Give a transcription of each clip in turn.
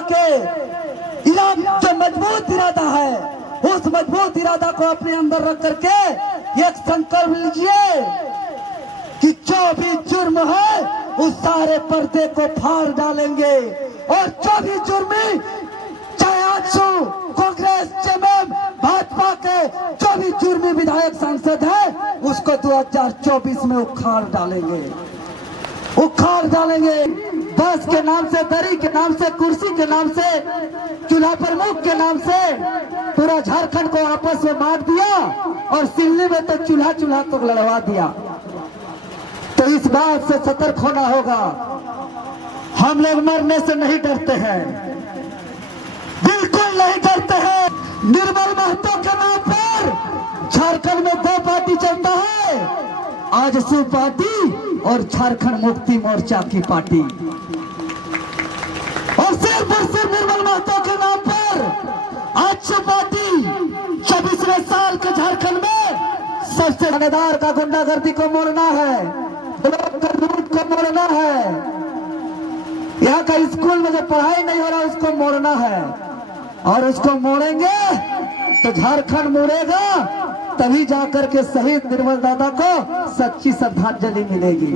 दादा के जो मजबूत इरादा है, उस मजबूत इरादा को अपने अंदर रख करके एक संकल्प लीजिए कि जो भी जुर्म है उस सारे पर्दे को फाड़ डालेंगे और जो भी जुर्मी, चाहे आजसू, कांग्रेस, जेएमएम, भाजपा के जो भी जुर्मी विधायक सांसद है उसको 2024 में उखाड़ डालेंगे। बस के नाम से, दरी के नाम से, कुर्सी के नाम से, चूल्हा प्रमुख के नाम से पूरा झारखंड को आपस में बांट दिया और सिल्ली में तो चूल्हा तो लड़वा दिया। तो इस बात से सतर्क होना होगा। हम लोग मरने से नहीं डरते हैं, बिल्कुल नहीं डरते हैं। निर्मल महतो के नाम पर झारखंड में 2 पार्टी चलता है, आजसू पार्टी और झारखंड मुक्ति मोर्चा की पार्टी। और सिर्फ निर्मल महतो के नाम पर आजसू पार्टी 24वें साल के झारखंड में सबसे थानेदार का गुंडागर्दी को मोड़ना है, लूट को मोड़ना है। यहाँ का स्कूल में जो पढ़ाई नहीं हो रहा उसको मोड़ना है और उसको मोड़ेंगे तो झारखंड मुड़ेगा, तभी जाकर के शहीद निर्मल दादा को सच्ची श्रद्धांजलि मिलेगी।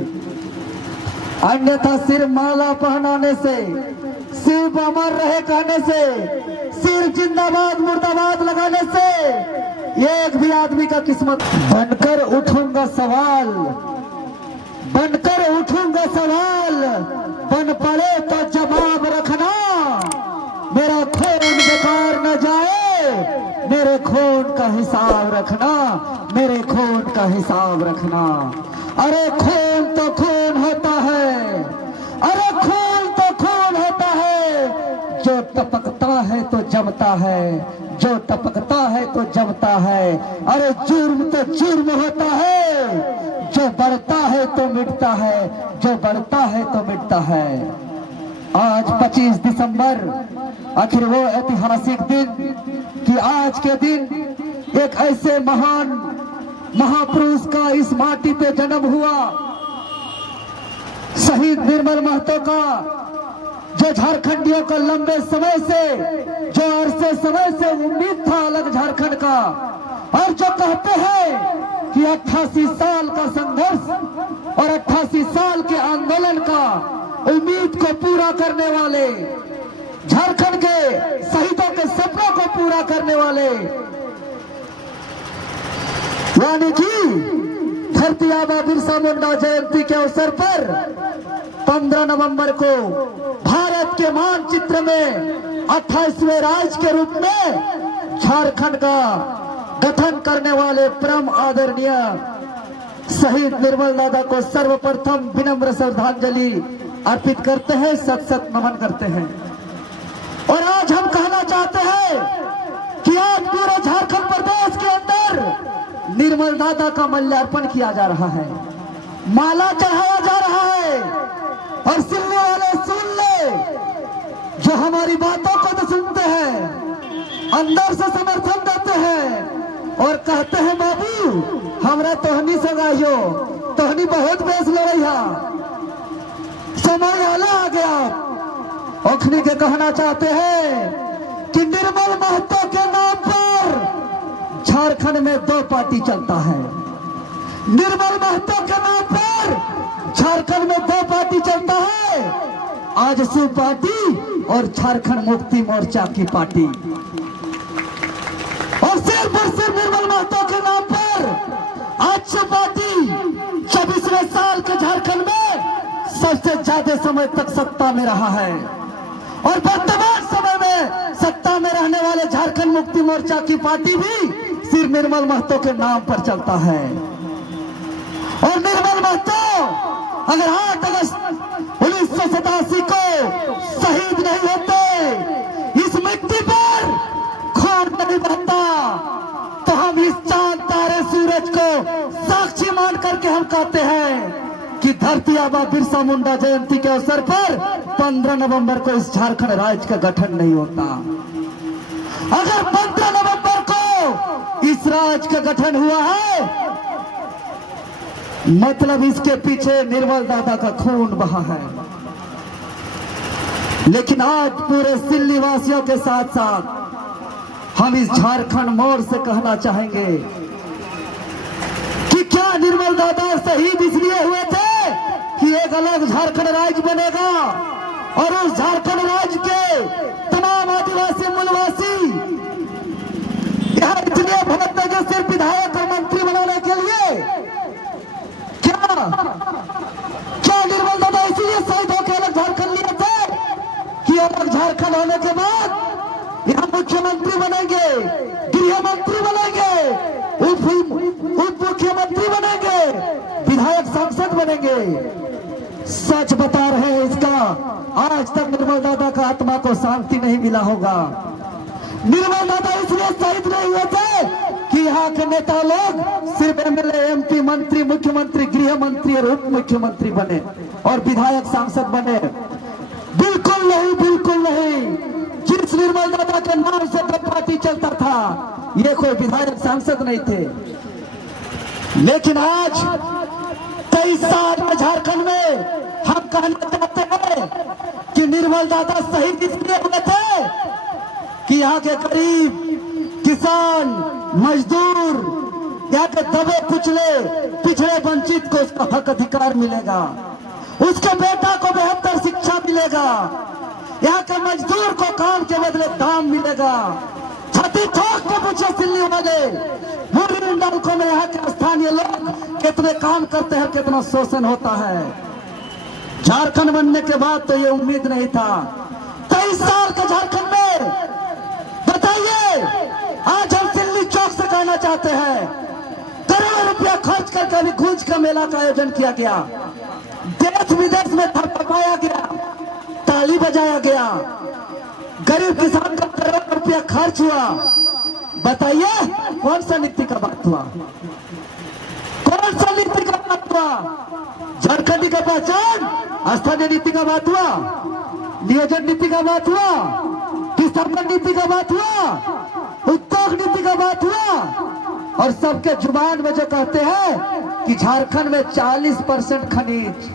अन्यथा सिर्फ माला पहनाने से, सिर्फ अमर रहे कहने से, सिर्फ जिंदाबाद मुर्दाबाद लगाने से एक भी आदमी का किस्मत। बनकर उठूंगा सवाल, बन पड़े तो जवाब रखना। मेरा खून बेकार न जाए, मेरे खून का हिसाब रखना, मेरे खून का हिसाब रखना। अरे खून तो खून होता है, अरे खून तो खून होता है, जो टपकता है तो जमता है, जो टपकता है तो जमता है। अरे जुर्म तो जुर्म होता है, जो बढ़ता है तो मिटता है, जो बढ़ता है तो मिटता है। आज 25 दिसंबर, आखिर वो ऐतिहासिक दिन कि आज के दिन एक ऐसे महान महापुरुष का इस माटी पे जन्म हुआ, शहीद निर्मल महतो का, जो झारखंडियों का लंबे समय से, जो अरसे समय से उम्मीद था अलग झारखंड का, और जो कहते हैं कि 88 साल का संघर्ष और 88 साल के आंदोलन का उम्मीद को पूरा करने वाले, झारखंड के शहीदों के सपनों को पूरा करने वाले, यानी कि धरती आबा बिरसा मुंडा जयंती के अवसर पर 15 नवंबर को भारत के मानचित्र में 28वें राज्य के रूप में झारखंड का गठन करने वाले परम आदरणीय शहीद निर्मल दादा को सर्वप्रथम विनम्र श्रद्धांजलि अर्पित करते हैं, सत नमन करते हैं। और आज हम कहना चाहते हैं कि आज पूरे झारखंड प्रदेश के अंदर निर्मल दादा का माल्यार्पण किया जा रहा है, माला चढ़ाया जा रहा है। और सुनने वाले सुन ले, जो हमारी बातों को तो सुनते हैं, अंदर से समर्थन देते हैं और कहते हैं बाबू हमरा तोहनी से गाइयो, तोहनी बहुत बेच ले रही, समय आला आ गया। ओखनी के कहना चाहते हैं कि निर्मल महतो के नाम पर झारखंड में 2 पार्टी चलता है। निर्मल महतो के नाम पर झारखंड में 2 पार्टी चलता है, आजसू पार्टी और झारखंड मुक्ति मोर्चा की पार्टी। और सिर्फ निर्मल महतो के नाम पर आजसू पार्टी 24वें साल के झारखंड में सबसे ज्यादा समय तक सत्ता में रहा है और वर्तमान समय में सत्ता में रहने वाले झारखंड मुक्ति मोर्चा की पार्टी भी सिर्फ निर्मल महतो के नाम पर चलता है। और निर्मल महतो अगर 8 अगस्त 1987 को शहीद नहीं होते, इस मिट्टी पर खून नहीं बहता, तो हम इस चांद तारे सूरज को साक्षी मान करके हम कहते हैं कि धरती आबा बिरसा मुंडा जयंती के अवसर पर 15 नवंबर को इस झारखंड राज्य का गठन नहीं होता। अगर 15 नवंबर को इस राज्य का गठन हुआ है, मतलब इसके पीछे निर्मल दादा का खून बहा है। लेकिन आज पूरे सिल्ली वासियों के साथ साथ हम इस झारखंड मोड़ से कहना चाहेंगे कि क्या निर्मल दादा शहीद इसलिए हुए थे कि एक अलग झारखंड राज्य बनेगा और उस झारखंड राज्य के तमाम आदिवासी मूलवासी यहाँ इसलिए भरत के सिर्फ विधायक और मंत्री बनाने के लिए? क्या निर्मल दादा इसीलिए शहीद होकर अलग झारखंड लिए थे कि अलग झारखंड होने के बाद यहाँ मुख्यमंत्री बनेंगे, गृह मंत्री बनेंगे, उप मुख्यमंत्री बनेंगे, विधायक सांसद बनेंगे? सच बता रहे हैं, इसका आज तक निर्मल दादा का आत्मा को शांति नहीं मिला होगा। निर्मल दादा इसलिए शहीद नहीं हुए थे कि यहाँ के नेता लोग सिर्फ एमएलए, एमपी, मंत्री, मुख्यमंत्री, गृह मंत्री और उप मुख्यमंत्री बने और विधायक सांसद बने। बिल्कुल नहीं, बिल्कुल नहीं। जिस निर्मल दादा के नाम से तो पार्टी चलता था, ये कोई विधायक सांसद नहीं थे। लेकिन आज 23 साल में झारखंड में हम कहना चाहते हैं कि निर्मल दादा शहीद इसलिए हुए थे कि यहाँ के गरीब, किसान, मजदूर, यहाँ के दबे कुचले, पिछड़े, वंचित को उसका हक अधिकार मिलेगा, उसके बेटा को बेहतर शिक्षा मिलेगा, यहाँ के मजदूर को काम के बदले दाम मिलेगा। छठी ठोक के पूछे सिल्ली वाले मुरली नालकों में यहाँ के स्थानीय लोग कितने काम करते हैं, कितना शोषण होता है। झारखंड बनने के बाद तो ये उम्मीद नहीं था। 23 साल के झारखंड में बताइए, आज हम सिल्ली चौक से कहना चाहते हैं, करोड़ों रुपया खर्च करके अभी गूंज का मेला का आयोजन किया गया, देश विदेश में थपथपाया गया, ताली बजाया गया, गरीब किसान का करोड़ रुपया खर्च हुआ। बताइए कौन सा नीति का बात हुआ? कौन सा नीति का बात हुआ? झारखंडी का पहचान, स्थानीय नीति का बात हुआ, नियोजन नीति का बात हुआ, किसान नीति का बात हुआ, उद्योग नीति का बात हुआ। और सबके जुबान में जो कहते हैं कि झारखंड में 40% खनिज,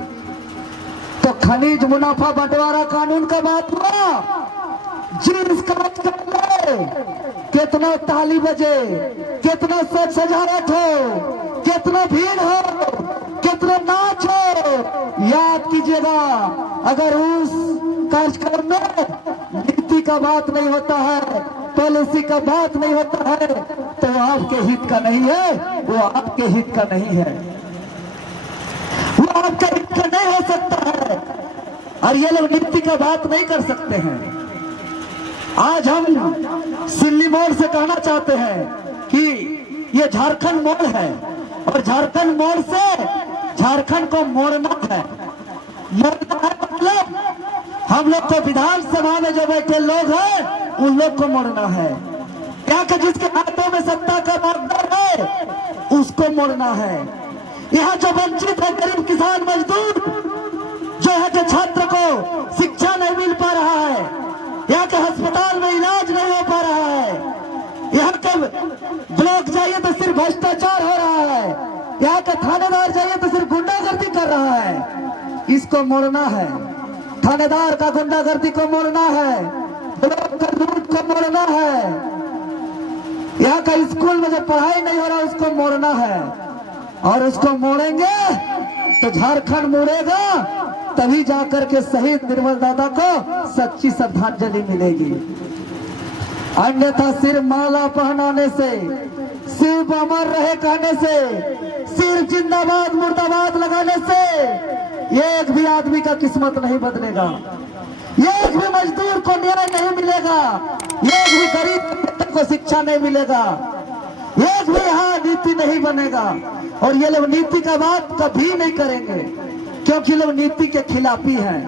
तो खनिज मुनाफा बंटवारा कानून का बात हुआ। जिस कार्यक्रम में कितना ताली बजे, कितना सज सजावट हो, कितना भीड़ हो, कितना नाच हो, याद कीजिएगा, अगर उस कार्यक्रम में नीति का बात नहीं होता है, पॉलिसी का बात नहीं होता है, तो आपके हित का नहीं है, वो आपके हित का नहीं है, वो आपके हित का नहीं हो सकता है। और ये लोग नीति का बात नहीं कर सकते हैं। आज हम सिल्ली मोड़ से कहना चाहते हैं कि ये झारखंड मोड़ है और झारखंड मोड़ से झारखंड को मोड़ना है। मोड़ना है मतलब हम लोग को विधानसभा में जो बैठे लोग हैं उन लोग को मोड़ना है। क्या कि जिसके हाथों में सत्ता का मामला है उसको मोड़ना है। यहाँ जो वंचित है, गरीब, किसान, मजदूर, जो यहाँ के छात्र को शिक्षा नहीं मिल पा रहा है, यहाँ के अस्पताल में इलाज नहीं हो पा रहा है, यहाँ के ब्लॉक जाइए तो सिर्फ भ्रष्टाचार हो रहा है, यहाँ के थानेदार जाइए तो सिर्फ गुंडागर्दी कर रहा है, इसको मोड़ना है। थानेदार का गुंडागर्दी को मोड़ना है, ब्लॉक का लूट को मोड़ना है, यहाँ का स्कूल में जो पढ़ाई नहीं हो रहा उसको मोड़ना है। और उसको मोड़ेंगे तो झारखंड मुड़ेगा, तभी जाकर के शहीद निर्मल दादा को सच्ची श्रद्धांजलि मिलेगी। अन्यथा सिर्फ माला पहनाने से, सिर्फ अमर रहे कहने से, सिर्फ जिंदाबाद मुर्दाबाद लगाने से एक भी आदमी का किस्मत नहीं बदलेगा, एक भी मजदूर को न्याय नहीं मिलेगा, एक भी गरीब को शिक्षा नहीं मिलेगा, एक भी यहाँ नीति नहीं बनेगा। और ये लोग नीति का बात कभी नहीं करेंगे क्योंकि लोग नीति के खिलाफी हैं।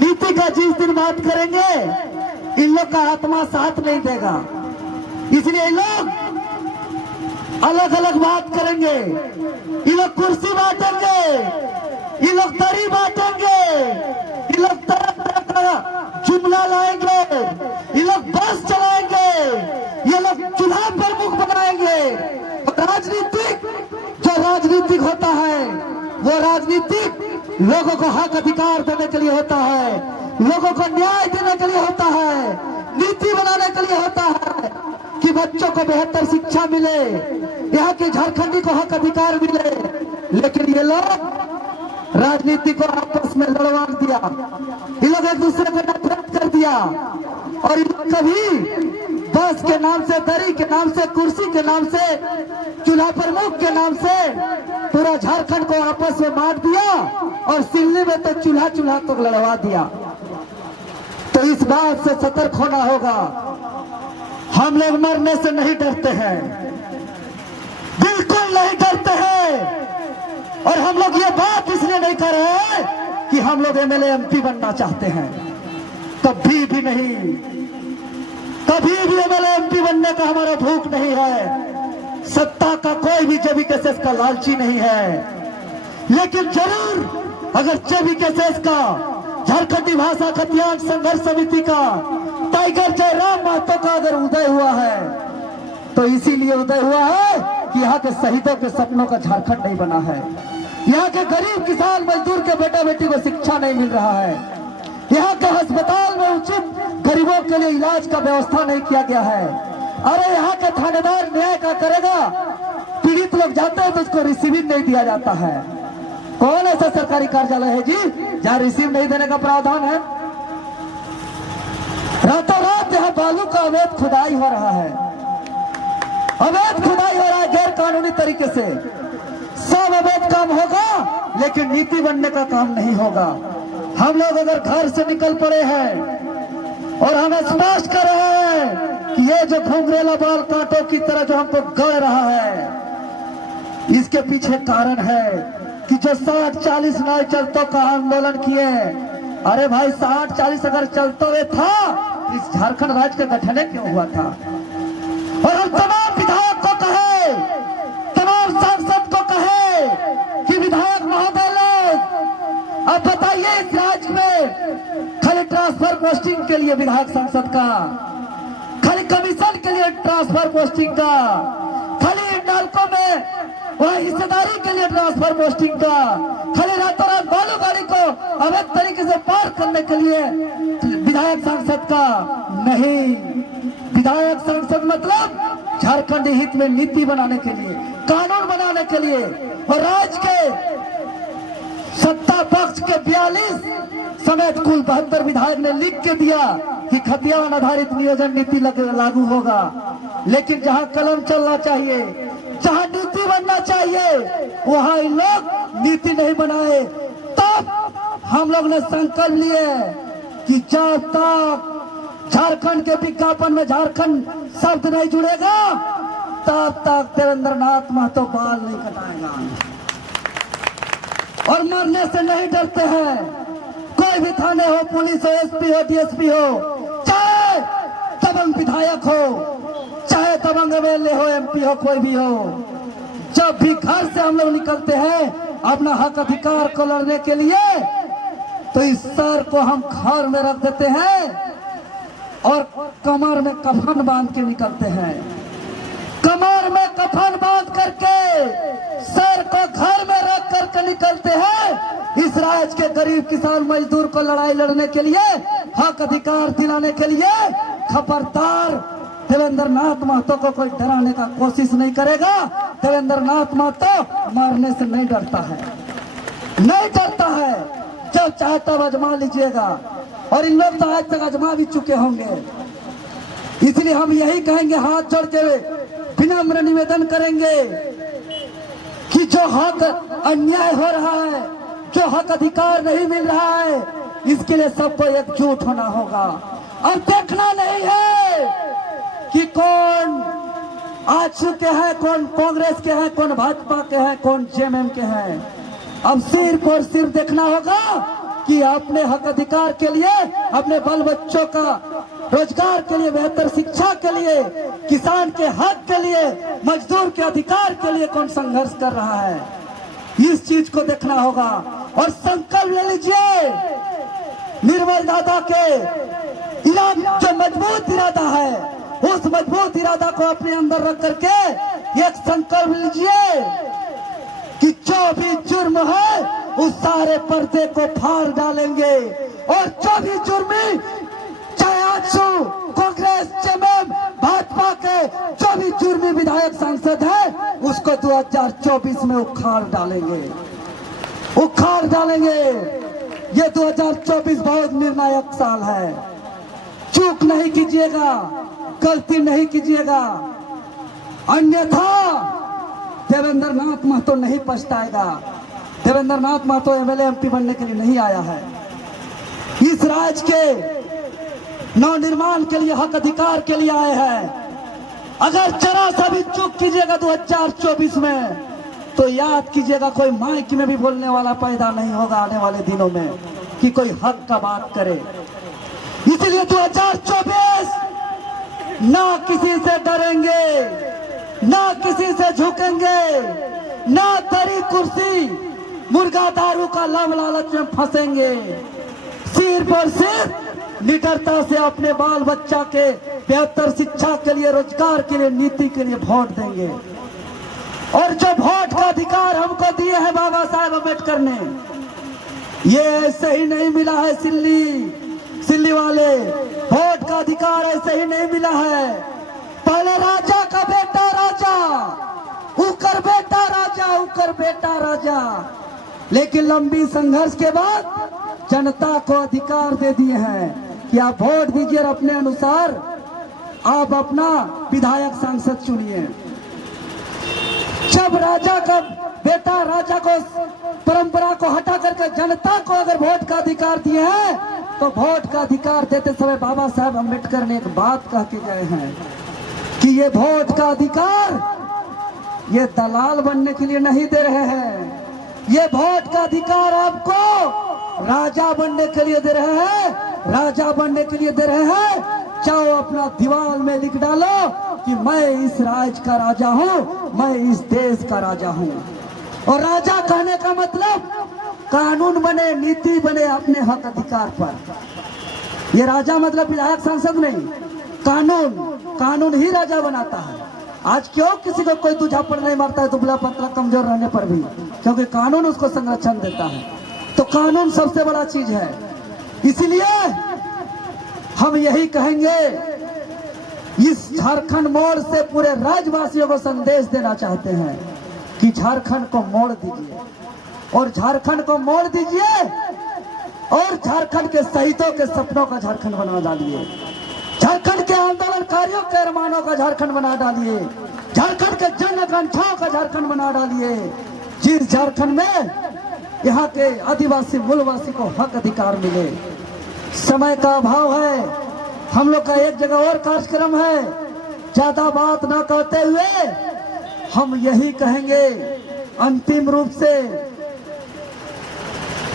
नीति का जिस दिन बात करेंगे इन लोग का आत्मा साथ नहीं देगा, इसलिए इन लोग अलग अलग बात करेंगे। ये लोग कुर्सी बांटेंगे, ये लोग दरी बांटेंगे, ये लोग तरह तरह का जुमला लाएंगे, ये लोग बस चलाएंगे, ये लोग चुनाव प्रमुख बनाएंगे। राजनीतिक होता है वो राजनीतिक लोगों को हक अधिकार देने के लिए होता है। लोगों को न्याय देने के लिए होता है, नीति बनाने के लिए होता है कि बच्चों को बेहतर शिक्षा मिले, यहाँ के झारखंडी को हक अधिकार मिले। लेकिन ये लोग राजनीति को आपस में लड़वा दिया, ये लोग एक दूसरे को नफरत कर दिया और ये लोग कभी बस के नाम से, दरी के नाम से, कुर्सी के नाम से, चूल्हा प्रमुख के नाम से पूरा झारखंड को आपस में बांट दिया और सिल्ली में तो चूल्हा चूल्हा तक लड़वा दिया। तो इस बात से सतर्क होना होगा। हम लोग मरने से नहीं डरते हैं, बिल्कुल नहीं डरते हैं। और हम लोग ये बात इसलिए नहीं कर रहे हैं कि हम लोग एमएलए एमपी बनना चाहते हैं, कभी भी नहीं, कभी भी एमएलए एमपी बनने का हमारा भूख नहीं है। सत्ता का कोई भी जेबी केसेस का लालची नहीं है। लेकिन जरूर अगर जेबी केसेस का, झारखंडी भाषा खतियान संघर्ष समिति का, टाइगर जयराम महतो का अगर उदय हुआ है तो इसीलिए उदय हुआ है कि यहाँ के शहीदों के सपनों का झारखंड नहीं बना है, यहाँ के गरीब किसान मजदूर के बेटा बेटी को शिक्षा नहीं मिल रहा है, यहाँ के अस्पताल में उचित गरीबों के लिए इलाज का व्यवस्था नहीं किया गया है। अरे यहाँ के थानेदार न्याय का करेगा, पीड़ित लोग जाते हैं तो उसको रिसीविंग नहीं दिया जाता है। कौन ऐसा सरकारी कार्यालय है जी जहाँ रिसीव नहीं देने का प्रावधान है? रातों रात यहाँ बालू का अवैध खुदाई हो रहा है, अवैध खुदाई हो रहा है गैर कानूनी तरीके से। सब अवैध काम होगा लेकिन नीति बनने का काम नहीं होगा। हम लोग अगर घर से निकल पड़े हैं और हम स्पष्ट कर रहे हैं कि ये जो घुंघरेला बाल कांटों की तरह जो हमको गड़ रहा है, इसके पीछे कारण है कि जो 60-40 नए चलतों का आंदोलन किए। अरे भाई 60-40 अगर चलते हुए था इस झारखंड राज्य का गठन क्यों हुआ था? और हम तमाम विधायक को कहे, तमाम सांसद को कहे कि विधायक महोदय लोग अब बताइए इस राज्य में खाली ट्रांसफर पोस्टिंग के लिए विधायक सांसद का, खाली कमीशन के लिए ट्रांसफर पोस्टिंग का, खाली नालकों में वह हिस्सेदारी के लिए ट्रांसफर पोस्टिंग का, खाली रातों रात बालू गाड़ी को अवैध तरीके से पार करने के लिए विधायक सांसद का नहीं। विधायक सांसद मतलब झारखंड हित में नीति बनाने के लिए, कानून बनाने के लिए। और राज्य के सत्ता पक्ष के 42 समेत कुल 72 विधायक ने लिख के दिया कि खतियान आधारित नियोजन नीति लागू होगा। लेकिन जहां कलम चलना चाहिए, जहां नीति बनना चाहिए, वहां इन लोग नीति नहीं बनाए। तब हम लोग ने संकल्प लिए कि जब तक झारखंड के विज्ञापन में झारखंड शब्द नहीं जुड़ेगा तब तक देवेंद्र नाथ महतो बाल नहीं कटाएगा। और मरने से नहीं डरते हैं। कोई भी थाने हो, पुलिस हो, एसपी हो, डीएसपी हो, चाहे दबंग विधायक हो, चाहे दबंग एमएलए हो, एमपी हो, कोई भी हो, जब भी घर से हम लोग निकलते हैं अपना हक अधिकार को लड़ने के लिए, तो इस सर को हम घर में रख देते हैं और कमर में कफन बांध के निकलते हैं। कमर में कफन बांध करके सर को घर में रख करके निकलते हैं इस राज्य के गरीब किसान मजदूर को लड़ाई लड़ने के लिए, हक अधिकार दिलाने के लिए। खबरदार देवेंद्र नाथ महतो को कोई डराने का कोशिश नहीं करेगा। देवेंद्र नाथ महतो मरने से नहीं डरता है, नहीं डरता है। जब चाहे तब आजमा लीजिएगा। और इन लोग तो आज तक आजमा भी चुके होंगे। इसलिए हम यही कहेंगे, हाथ जोड़ के विनम्र निवेदन करेंगे कि जो हक अन्याय हो रहा है, जो हक अधिकार नहीं मिल रहा है, इसके लिए सबको एकजुट होना होगा। और देखना नहीं है कि कौन आजसू के हैं, कौन कांग्रेस के हैं, कौन भाजपा के हैं, कौन जेएमएम के हैं। अब सिर्फ और सिर्फ देखना होगा कि अपने हक अधिकार के लिए, अपने बाल बच्चों का रोजगार के लिए, बेहतर शिक्षा के लिए, किसान के हक के लिए, मजदूर के अधिकार के लिए कौन संघर्ष कर रहा है, इस चीज को देखना होगा। और संकल्प ले लीजिए, निर्मल दादा के जो मजबूत इरादा है, उस मजबूत इरादा को अपने अंदर रख करके एक संकल्प लीजिए कि जो भी जुर्म है उस सारे पर्दे को फाड़ डालेंगे और जो भी जुर्मी, चाहे आजसू, कांग्रेस, जेएमएम, भाजपा के जो भी जुर्मी विधायक सांसद है, उसको 2024 में उखाड़ डालेंगे, उखाड़ डालेंगे। ये 2024 बहुत निर्णायक साल है। चूक नहीं कीजिएगा, गलती नहीं कीजिएगा, अन्यथा देवेंद्र नाथ महतो नहीं पछताएगा। देवेंद्र नाथ महतो एमएलए एमपी बनने के लिए नहीं आया है, इस राज्य के नवनिर्माण के लिए, हक अधिकार के लिए आए हैं। अगर जरा सा भी चूक कीजिएगा 2024 में, तो याद कीजिएगा कोई माइक में भी बोलने वाला पैदा नहीं होगा आने वाले दिनों में कि कोई हक का बात करे। इसलिए 2024 ना किसी से डरेंगे, ना किसी से झुकेंगे, ना दरी कुर्सी मुर्गा दारू का लाभ लालच में फंसेंगे। सिर्फ और सिर्फ निडरता से अपने बाल बच्चा के बेहतर शिक्षा के लिए, रोजगार के लिए, नीति के लिए वोट देंगे। और जो वोट का अधिकार हमको दिए हैं बाबा साहेब अम्बेडकर ने, ये ऐसे ही नहीं मिला है। सिल्ली वाले वोट का अधिकार ऐसे ही नहीं मिला है। पहले राजा का बेटा राजा, उकर बेटा राजा, उकर बेटा राजा, लेकिन लंबी संघर्ष के बाद जनता को अधिकार दे दिए हैं कि आप वोट दीजिए और अपने अनुसार आप अपना विधायक सांसद चुनिए। जब राजा का बेटा राजा को, परंपरा को हटा करके जनता को अगर वोट का अधिकार दिए हैं, तो वोट का अधिकार देते समय बाबा साहेब अम्बेडकर ने एक बात कह के गए हैं कि ये वोट का अधिकार ये दलाल बनने के लिए नहीं दे रहे हैं, ये वोट का अधिकार आपको राजा बनने के लिए दे रहे हैं, राजा बनने के लिए दे रहे हैं। चाहो अपना दीवार में लिख डालो कि मैं इस राज्य का राजा हूं, मैं इस देश का राजा हूं। और राजा कहने का मतलब कानून बने, नीति बने अपने हक अधिकार पर। ये राजा मतलब विधायक सांसद नहीं, कानून ही राजा बनाता है। आज क्यों किसी को कोई दूझापड़ नहीं मारता है दुबला पतला कमजोर रहने पर भी, क्योंकि कानून उसको संरक्षण देता है। तो कानून सबसे बड़ा चीज है। इसलिए हम यही कहेंगे, इस झारखंड मोड़ से पूरे राज्यवासियों को संदेश देना चाहते हैं कि झारखंड को मोड़ दीजिए, और झारखंड को मोड़ दीजिए, और झारखंड के शहीदों के सपनों का झारखंड बना डालिए, झारखंड के आंदोलनकारियों के अरमानों का झारखंड बना डालिए, झारखंड के जन आकांक्षाओं का झारखंड बना डालिए, जिस झारखंड में यहाँ के आदिवासी मूलवासी को हक अधिकार मिले। समय का अभाव है, हम लोग का एक जगह और कार्यक्रम है, ज्यादा बात न कहते हुए हम यही कहेंगे, अंतिम रूप से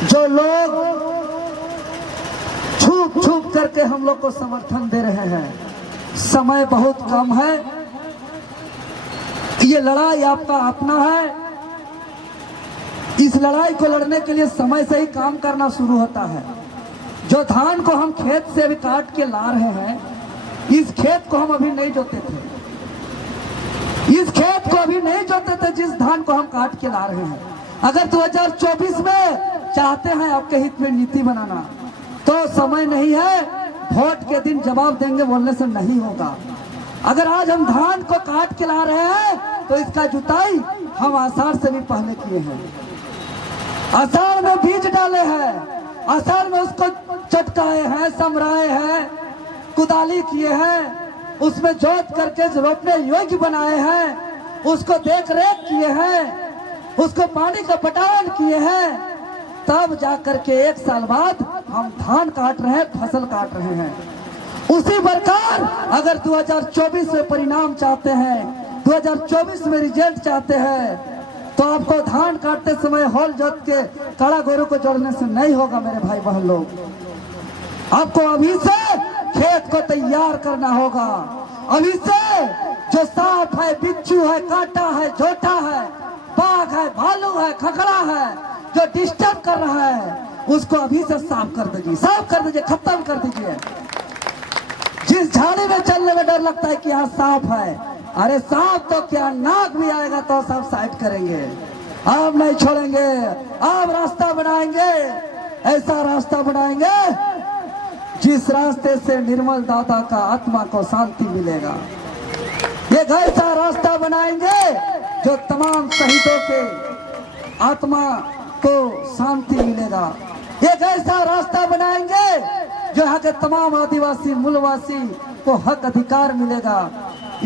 जो लोग छुप छुप करके हम लोग को समर्थन दे रहे हैं, समय बहुत कम है, ये लड़ाई आपका अपना है। इस लड़ाई को लड़ने के लिए समय से ही काम करना शुरू होता है। जो धान को हम खेत से अभी काट के ला रहे हैं, इस खेत को हम अभी नहीं जोते थे, इस खेत को अभी नहीं जोते थे जिस धान को हम काट के ला रहे हैं। अगर 2024 में चाहते हैं आपके हित में नीति बनाना, तो समय नहीं है, वोट के दिन जवाब देंगे बोलने से नहीं होगा। अगर आज हम धान को काट के ला रहे हैं, तो इसका जुताई हम आषाढ़ से भी पहले किए हैं, आषाढ़ में बीज डाले हैं, आषाढ़ में उसको चटकाए हैं, समराए हैं, कुदाली किए हैं, उसमें जोत करके रोपने योग्य बनाए हैं, उसको देख रेख किए हैं, उसको पानी का पटावन किए हैं, तब जाकर के एक साल बाद हम धान काट रहे हैं, फसल काट रहे हैं। उसी प्रकार अगर 2024 में परिणाम चाहते हैं, 2024 में रिजल्ट चाहते हैं, तो आपको धान काटते समय हॉल जोत के कड़ा गोरू को जोड़ने से नहीं होगा मेरे भाई बहन लोग। आपको अभी से खेत को तैयार करना होगा। अभी से जो सांप है, बिच्छू है, कांटा है, झोटा है, बाघ है, भालू है, खखड़ा है, जो डिस्टर्ब कर रहा है, उसको अभी से साफ कर दीजिए, साफ कर दीजिए, खत्म कर दीजिए। जिस झाड़ी में चलने में डर लगता है कि यहाँ सांप है, अरे सांप तो क्या, नाक भी आएगा तो सब साइड करेंगे। आप नहीं छोड़ेंगे, आप रास्ता बनाएंगे, ऐसा रास्ता बनाएंगे जिस रास्ते से निर्मल दादा का आत्मा को शांति मिलेगा। ये ऐसा रास्ता बनाएंगे जो तमाम शहीदों के आत्मा को शांति मिलेगा। एक ऐसा रास्ता बनाएंगे जो यहाँ के तमाम आदिवासी मूलवासी को हक अधिकार मिलेगा।